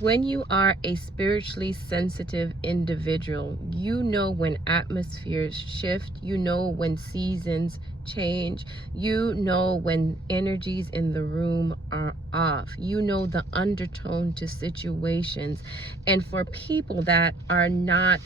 When you are a spiritually sensitive individual, you know when atmospheres shift, you know when seasons change, you know when energies in the room are off, you know the undertone to situations. And for people that are not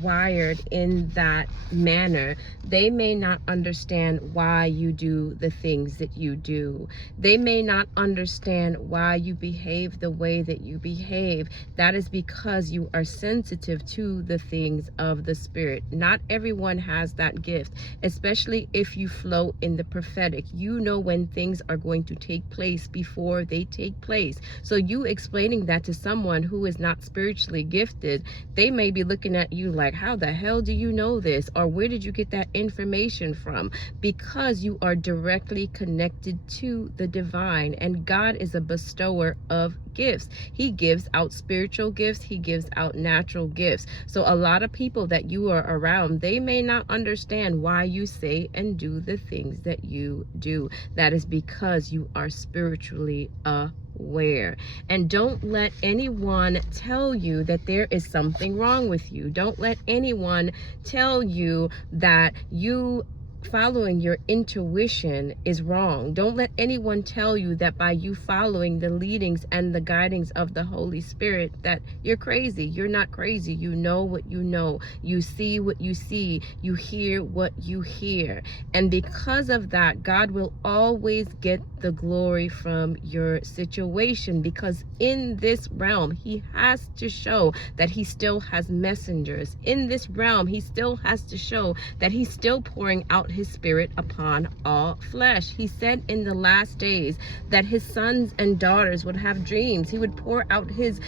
wired in that manner, they may not understand why you do the things that you do. They may not understand why you behave the way that you behave. That is because you are sensitive to the things of the Spirit. Not everyone has that gift, especially if you flow in the prophetic. You know when things are going to take place before they take place. So you explaining that to someone who is not spiritually gifted, they may be looking at you like, how the hell do you know this? Or where did you get that information from? Because you are directly connected to the divine, and God is a bestower of gifts. He gives out spiritual gifts, he gives out natural gifts. So a lot of people that you are around, they may not understand why you say and do the things that you do. That is because you are spiritually aware. And don't let anyone tell you that there is something wrong with you. Don't let anyone tell you that you following your intuition is wrong. Don't let anyone tell you that by you following the leadings and the guidings of the Holy Spirit that you're crazy. You're not crazy. You know what you know. You see what you see. You hear what you hear. And because of that, God will always get the glory from your situation, because in this realm, he has to show that he still has messengers. In this realm, he still has to show that he's still pouring out his Spirit upon all flesh. He said in the last days that his sons and daughters would have dreams. He would pour out his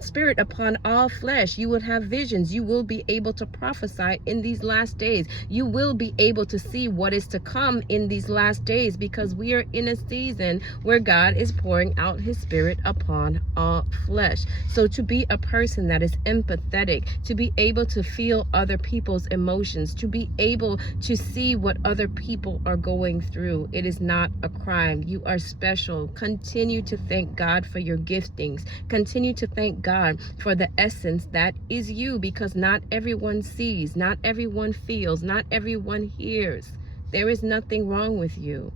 Spirit upon all flesh. You would have visions. You will be able to prophesy in these last days. You will be able to see what is to come in these last days, because we are in a season where God is pouring out his Spirit upon all flesh. So to be a person that is empathetic, to be able to feel other people's emotions, to be able to see what other people are going through, it is not a crime. You are special. Continue to thank God for your giftings. Continue to thank God for the essence that is you, because not everyone sees, not everyone feels, not everyone hears. There is nothing wrong with you.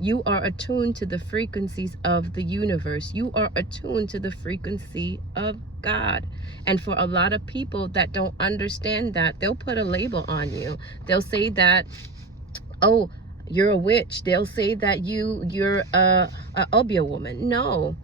You are attuned to the frequencies of the universe. You are attuned to the frequency of God. And for a lot of people that don't understand that, they'll put a label on you. They'll say that, oh, you're a witch. They'll say that you're a Obia woman. No.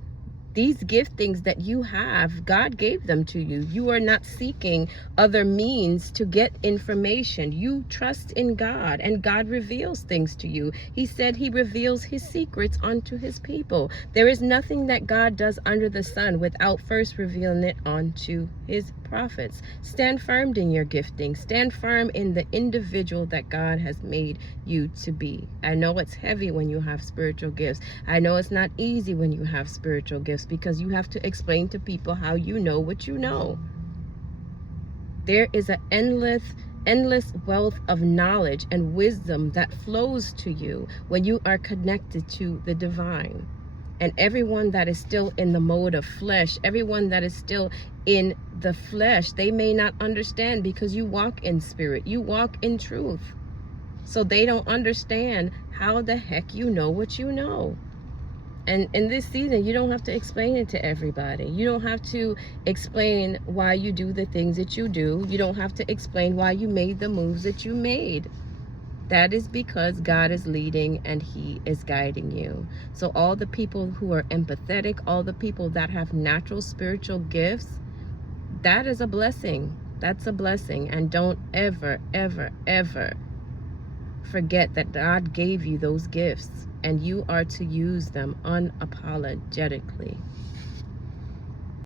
These giftings that you have, God gave them to you. You are not seeking other means to get information. You trust in God, and God reveals things to you. He said he reveals his secrets unto his people. There is nothing that God does under the sun without first revealing it unto his prophets. Stand firm in your gifting. Stand firm in the individual that God has made you to be. I know it's heavy when you have spiritual gifts. I know it's not easy when you have spiritual gifts, because you have to explain to people how you know what you know. There is an endless wealth of knowledge and wisdom that flows to you when you are connected to the divine. And everyone that is still in the mode of flesh, everyone that is still in the flesh, they may not understand, because you walk in spirit, you walk in truth. So they don't understand how the heck you know what you know. And in this season, you don't have to explain it to everybody. You don't have to explain why you do the things that you do. You don't have to explain why you made the moves that you made. That is because God is leading and he is guiding you. So all the people who are empathetic, all the people that have natural spiritual gifts, that is a blessing. That's a blessing. And don't ever, ever, ever forget that God gave you those gifts, and you are to use them unapologetically.